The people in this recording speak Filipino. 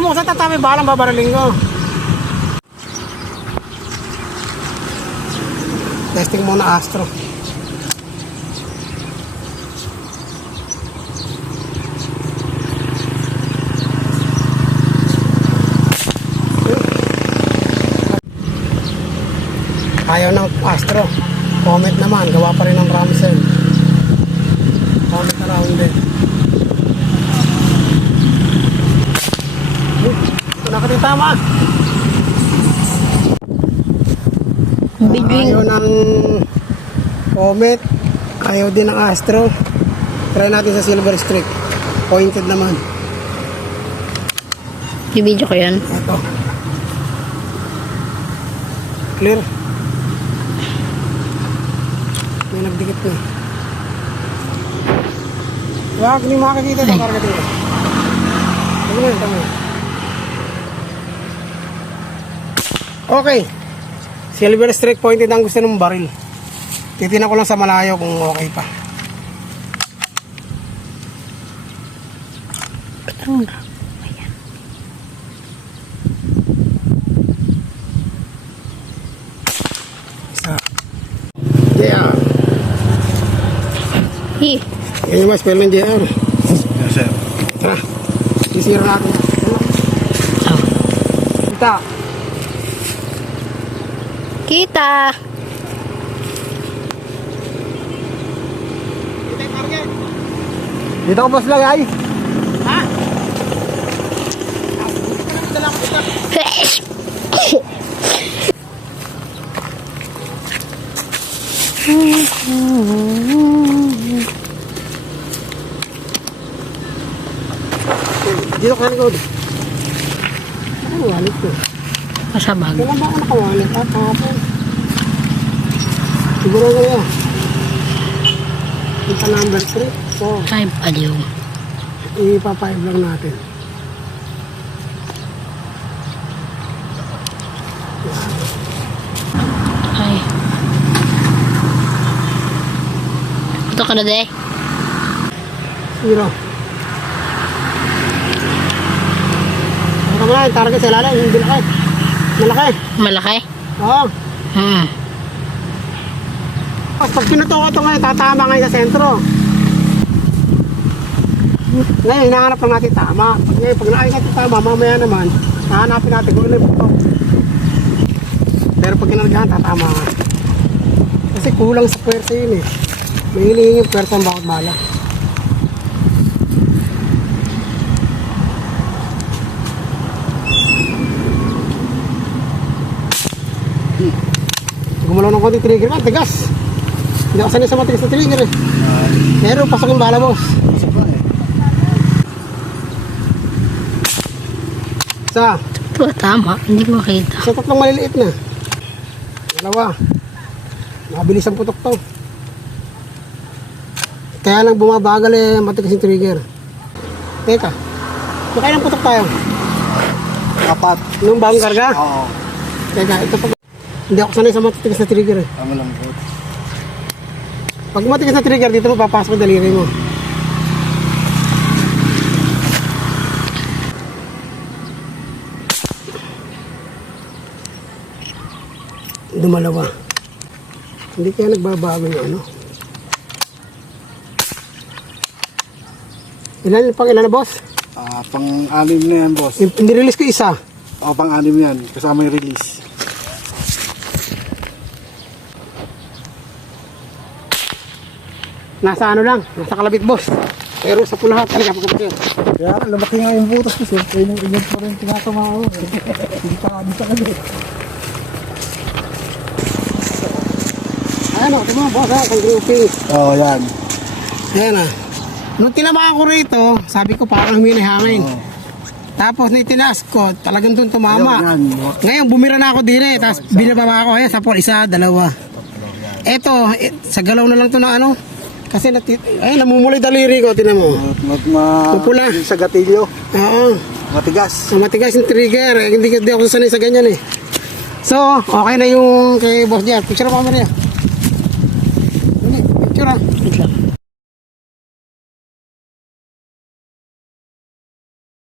Tanong mo sa tatami, balang babaraling ko. Testing muna Astro. Ayaw ng Astro. Comment naman, gawa pa rin ng Ramsey. Comment na lang din. Ito nakatitama. Bigling. Ayaw ng Comet. Ayaw din ng Astro. Try natin sa Silver Streak. Pointed naman. I-video ko yan. Ito. Clear. May nagdikit ko eh. Wag, hindi makakakita ito. Karga dito. Tama yun, tama yun. Okay. Silver streak pointed ang gusto ng baril. Titignan ko lang sa malayo kung okay pa. Isa. JR. Hi. Yan yung mas spell ng JR. Yes, sir. Tara. Sisira natin. Oh. Kita. Kita. Dito ko boss lang ay. Dito ka likod. Ano wallet ko? Masabag. Kailan ba ako nakawalit? Ah, kahapon. Siguro na yan. Ito number 3. Oh, Five aliw. ipa-5 lang natin. Ay. Ito ka na, de. Zero. Ano ka yung target sa ilalim, hindi malaki. Malaki. Malaki. Oo. Hmm. Pag pinuto ko ito ngayon, tatama ngayon sa sentro. Ngayon, hinahanap lang natin tama. Pag, ngayon, pag nakikita natin tama, mamaya naman, hahanapin natin kung ano yung putok. Pero pag kinargahan, tatama nga. Kasi kulang sa pwersa yun eh. May hinihingi yung pwersa ang bakot bala. Gumalaw ng konti trigger ka, tigas. Hindi ako sanay sa matigas na trigger eh. Pero pasok yung bala boss. Isa pa eh. Isa, Ito, tama. Hindi ko makita. isa tatlong maliliit na. Dalawa. Mabilis ang putok to. Kaya lang bumabagal eh, matigas yung trigger. Teka, kaya ng putok tayo. Apat. Nung bagong karga? Oo. Teka, ito pag... Hindi ako sanay sa matigas na trigger eh. Tama lang po. Pag matigas na trigger, dito mo papasok yung daliri mo. Dumalawa. Hindi kaya nagbabago yung ano. Ilan pang ilan na boss? Ah, pang-anim na yan, boss. Yung- Nirelease ko isa. O, pang-anim yan. Kasama yung release. Nasa ano lang, nasa kalabit boss. Pero sa pulahat, talaga pagkakasir. Kaya, lumaki nga yung butas ko, sir. Kaya yung ingat pa rin tinatamao. Hindi pa, hindi pa kami. Ano, ito mo boss ha, kung grouping. Oo, yan. Ayan ah. Nung tinamaan ko rito, sabi ko parang huminay hangin. Oo. Tapos nung itinaas ko, talagang doon tumama. Yan, Ngayon, bumira na ako din eh. Tapos binababa ako. Ayan, sa pol, isa, dalawa. Eto, eh, sa galaw na lang to na ano. Kasi natit ay namumulay daliri ko, tinan mo. Mag ma sa gatilyo. Oo. Matigas. So, matigas yung trigger. Eh, hindi, hindi ako sanay sa ganyan eh. So, okay na yung kay Boss Jeff. Picture pa kami niya. Picture ah. Picture.